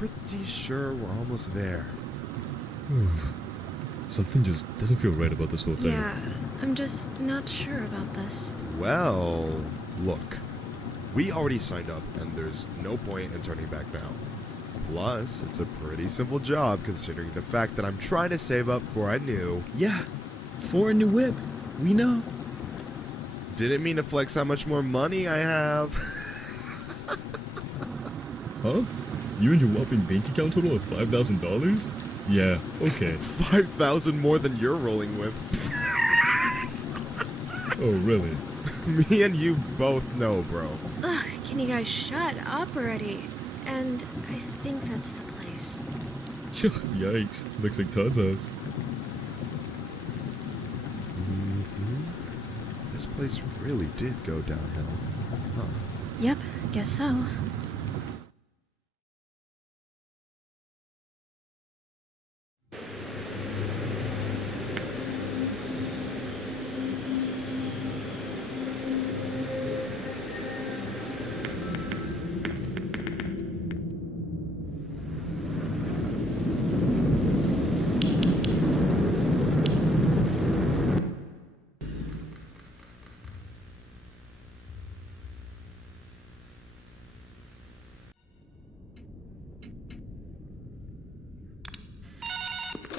pretty sure we're almost there. Something just doesn't feel right about this whole thing. Yeah, I'm just not sure about this. Well, look. We already signed up, and there's no point in turning back now. Plus, it's a pretty simple job considering the fact that I'm trying to save up for a new... Yeah, for a new whip. We know. Didn't mean to flex how much more money I have. Huh? You and your whopping bank account total of $5,000? Yeah, okay. 5,000 more than you're rolling with. Oh, really? Me and you both know, bro. Ugh, can you guys shut up already? And I think that's the place. Yikes. Looks like Todd's house. This place really did go downhill. Huh. Yep, guess so.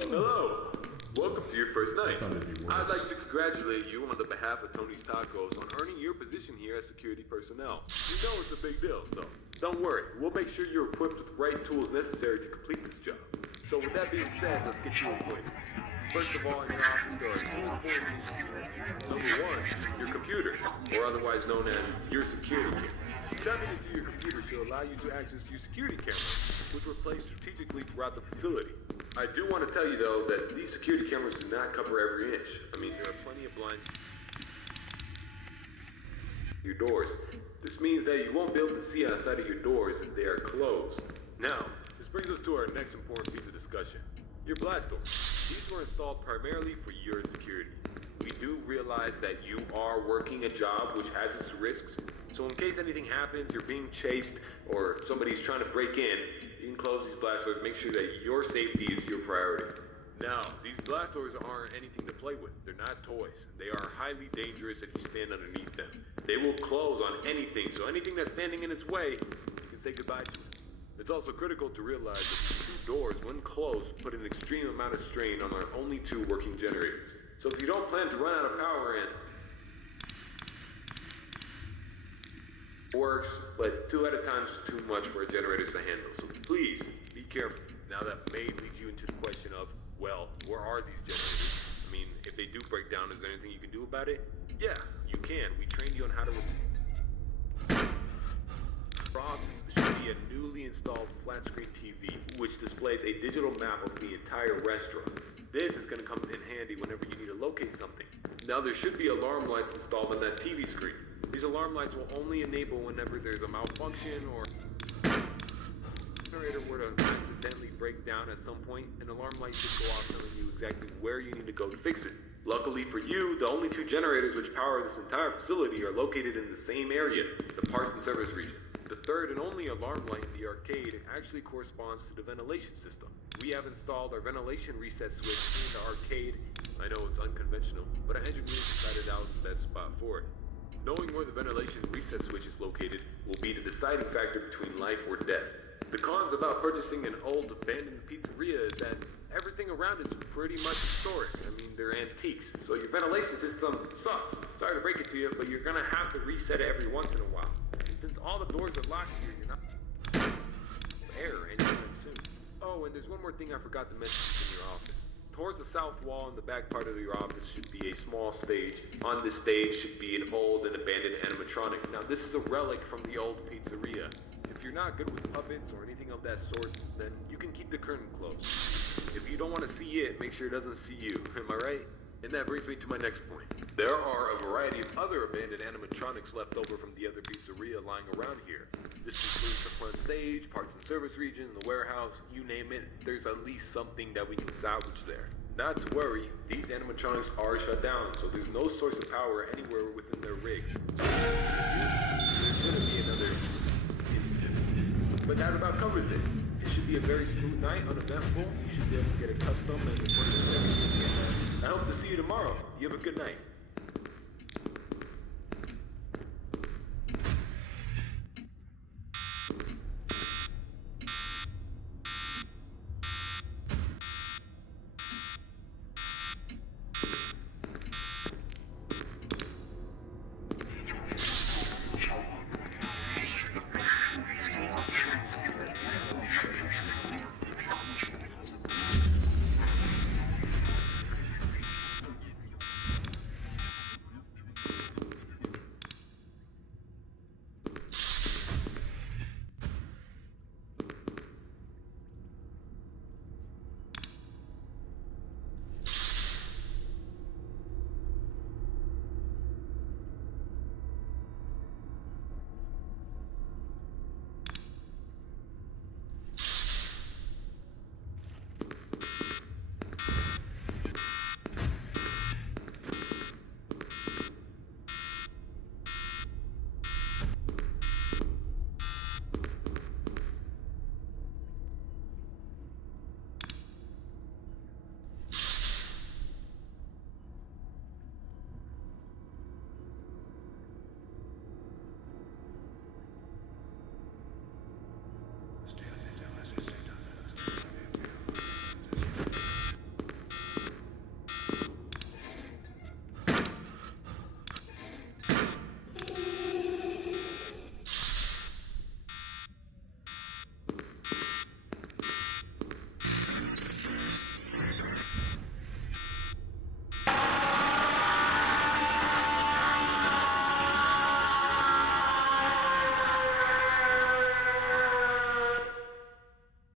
Hello. Welcome to your first night. thought it'd be I'd worse. like to congratulate you on the behalf of Tony's Tacos on earning your position here as security personnel. We know it's a big deal, so don't worry. We'll make sure you're equipped with the right tools necessary to complete this job. So with that being said, let's get you acquainted. First of all, in your office there are two important things. Number one, your computer, or otherwise known as your security kit. Tapping into your computer should allow you to access your security cameras, which were placed strategically throughout the facility. I do want to tell you though that these security cameras do not cover every inch. I mean, there are plenty of blinds your doors. This means that you won't be able to see outside of your doors if they are closed. Now, this brings us to our next important piece of discussion. Your blast doors. These were installed primarily for your security. We do realize that you are working a job which has its risks, so in case anything happens, you're being chased, or somebody's trying to break in, you can close these blast doors, make sure that your safety is your priority. Now, these blast doors aren't anything to play with. They're not toys. They are highly dangerous if you stand underneath them. They will close on anything, so anything that's standing in its way, you can say goodbye to it. It's also critical to realize that these two doors, when closed, put an extreme amount of strain on our only two working generators. So if you don't plan to run out of power and works, but 2 at a time is too much for our generators to handle. So please be careful. Now that may lead you into the question of, well, where are these generators? I mean, if they do break down, is there anything you can do about it? Yeah, you can. We trained you on how to should be a newly installed flat screen TV which displays a digital map of the entire restaurant. This is going to come in handy whenever you need to locate something. Now there should be alarm lights installed on that TV screen. These alarm lights will only enable whenever there's a malfunction or generator were to accidentally break down at some point. An alarm light should go off telling you exactly where you need to go to fix it. Luckily for you, the only 2 generators which power this entire facility are located in the same area, the parts and service region. The third and only alarm light in the arcade actually corresponds to the ventilation system. We have installed our ventilation reset switch in the arcade. I know it's unconventional, but our engineers decided that was the best spot for it. Knowing where the ventilation reset switch is located will be the deciding factor between life or death. The cons about purchasing an old abandoned pizzeria is that everything around is pretty much historic. I mean, they're antiques, so your ventilation system sucks. Sorry to break it to you, but you're gonna have to reset it every once in a while. Since all the doors are locked here, you're not air anytime soon. Oh, and there's one more thing I forgot to mention in your office. Towards the south wall in the back part of your office should be a small stage. On this stage should be an old and abandoned animatronic. Now this is a relic from the old pizzeria. If you're not good with puppets or anything of that sort, then you can keep the curtain closed. If you don't want to see it, make sure it doesn't see you. Am I right? And that brings me to my next point. There are a variety of other abandoned animatronics left over from the other pizzeria lying around here. This includes the front stage, parts and service region, the warehouse, you name it. There's at least something that we can salvage there. Not to worry, these animatronics are shut down, so there's no source of power anywhere within their rig. So there's gonna be another incident. But that about covers it. It should be be a very smooth night, uneventful. You should be able to get a custom and recording everything. I hope to see you tomorrow. You have a good night.